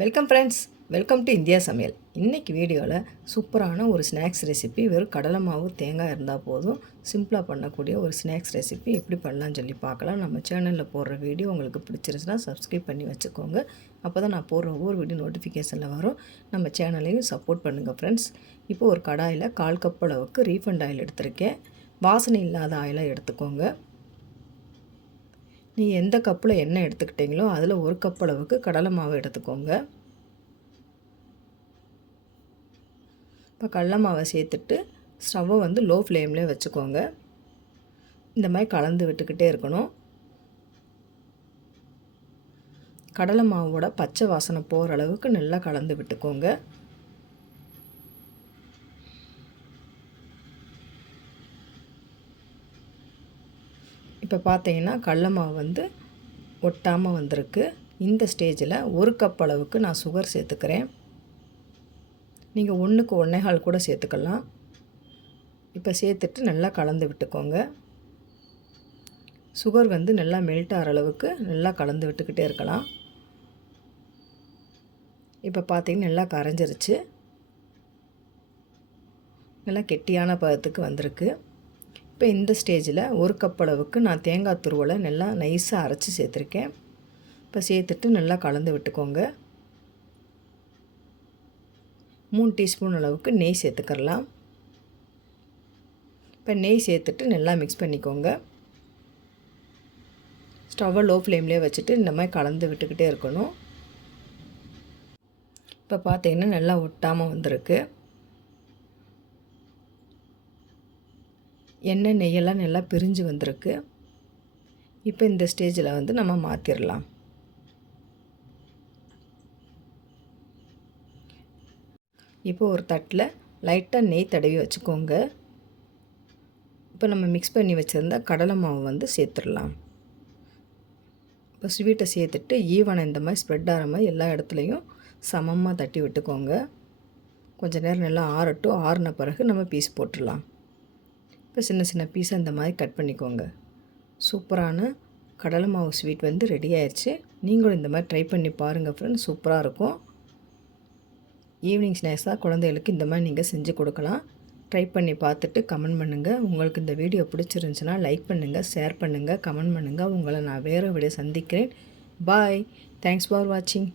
Welcome friends welcome to India சமையல் இன்றைக்கி வீடியோவில் சூப்பரான ஒரு ஸ்நாக்ஸ் ரெசிபி வெறும் கடலை மாவு தேங்காய் இருந்தால் போதும். சிம்பிளாக பண்ணக்கூடிய ஒரு ஸ்நாக்ஸ் ரெசிபி எப்படி பண்ணலாம்னு சொல்லி பார்க்கலாம். நம்ம சேனலில் போடுற வீடியோ உங்களுக்கு பிடிச்சிருச்சுன்னா சப்ஸ்கிரைப் பண்ணி வச்சுக்கோங்க. அப்போ தான் நான் போடுற ஒவ்வொரு வீடியோ நோட்டிஃபிகேஷனில் வரும். நம்ம சேனலையும் சப்போர்ட் பண்ணுங்கள் ஃப்ரெண்ட்ஸ் இப்போ ஒரு கடாயில் கால் கப் அளவுக்கு ரீஃபண்ட் ஆயில் எடுத்திருக்கேன். வாசனை இல்லாத ஆயிலாக எடுத்துக்கோங்க. நீ எந்த கப்பில் எண்ணெய் எடுத்துக்கிட்டீங்களோ அதில் ஒரு கப் அளவுக்கு கடலை மாவு எடுத்துக்கோங்க. இப்போ கடலை மாவை சேர்த்துட்டு ஸ்டவ்வை வந்து லோ ஃப்ளேம்லேயே வச்சுக்கோங்க. இந்த மாதிரி கலந்து விட்டுக்கிட்டே இருக்கணும். கடலை மாவோட பச்சை வாசனை போகிற அளவுக்கு நல்லா கலந்து விட்டுக்கோங்க. இப்போ பார்த்தீங்கன்னா கடல மாவு வந்து ஒட்டாமல் வந்திருக்கு. இந்த ஸ்டேஜில் ஒரு கப் அளவுக்கு நான் சுகர் சேர்த்துக்கிறேன். நீங்கள் ஒன்றுக்கு ஒன்றேகால் கூட சேர்த்துக்கலாம். இப்போ சேர்த்துட்டு நல்லா கலந்து விட்டுக்கோங்க. சுகர் வந்து நல்லா மெல்ட் ஆகிற அளவுக்கு நல்லா கலந்து விட்டுக்கிட்டே இருக்கலாம். இப்போ பார்த்தீங்கன்னா நல்லா கரைஞ்சிருச்சு. நல்லா கெட்டியான பதத்துக்கு வந்திருக்கு. இப்போ இந்த ஸ்டேஜில் ஒரு கப் அளவுக்கு நான் தேங்காய் துருவலை நல்லா நைஸாக அரைச்சி சேர்த்துருக்கேன். இப்போ சேர்த்துட்டு நல்லா கலந்து விட்டுக்கோங்க. மூணு டீஸ்பூன் அளவுக்கு நெய் சேர்த்துக்கரலாம் இப்போ நெய் சேர்த்துட்டு நல்லா மிக்ஸ் பண்ணிக்கோங்க. ஸ்டவ்வை லோ ஃப்ளேம்லேயே வச்சுட்டு இந்த மாதிரி கலந்து விட்டுக்கிட்டே இருக்கணும். இப்போ பார்த்தீங்கன்னா நல்லா ஒட்டாமல் வந்திருக்கு. எண்ணெய் நெய்யெல்லாம் நல்லா பிரிஞ்சு வந்திருக்கு. இப்போ இந்த ஸ்டேஜில் வந்து நம்ம மாற்றிடலாம் இப்போ ஒரு தட்டில் லைட்டாக நெய் தடவி வச்சுக்கோங்க. இப்போ நம்ம மிக்ஸ் பண்ணி வச்சுருந்தா கடலை மாவு வந்து சேர்த்துடலாம். இப்போ ஸ்வீட்டை சேர்த்துட்டு ஈவனை இந்த மாதிரி ஸ்ப்ரெட் ஆகிற மாதிரி எல்லா இடத்துலையும் சமமாக தட்டி விட்டுக்கோங்க. கொஞ்சம் நேரம் நல்லா ஆறட்டும். ஆறின பிறகு நம்ம பீஸ் போட்டுடலாம். இப்போ சின்ன சின்ன பீஸ் அந்த மாதிரி கட் பண்ணிக்கோங்க. சூப்பரான கடலை மாவு ஸ்வீட் வந்து ரெடி ஆயிடுச்சு நீங்களும் இந்த மாதிரி ட்ரை பண்ணி பாருங்கள் ஃப்ரெண்ட்ஸ் சூப்பராக இருக்கும். ஈவினிங் ஸ்நாக்ஸாக குழந்தைகளுக்கு இந்த மாதிரி நீங்கள் செஞ்சு கொடுக்கலாம். ட்ரை பண்ணி பார்த்துட்டு கமெண்ட் பண்ணுங்கள் உங்களுக்கு இந்த வீடியோ பிடிச்சிருந்துச்சுன்னா லைக் பண்ணுங்கள் ஷேர் பண்ணுங்கள் கமெண்ட் பண்ணுங்கள் உங்களை நான் வேறு வீடியோ சந்திக்கிறேன். பாய் தேங்க்ஸ் ஃபார் வாட்சிங்